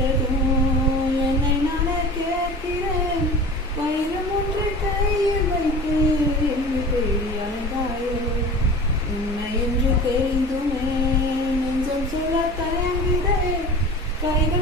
வைத்ததும் என்னை நானே கேட்கிறேன். வைரம் ஒன்று கையில் வைத்து என்னை தேடி அலைந்தாயோ. உண்மை என்று தெரிந்துமே நெஞ்சம் சொல்ல தயங்குதே. கைகள்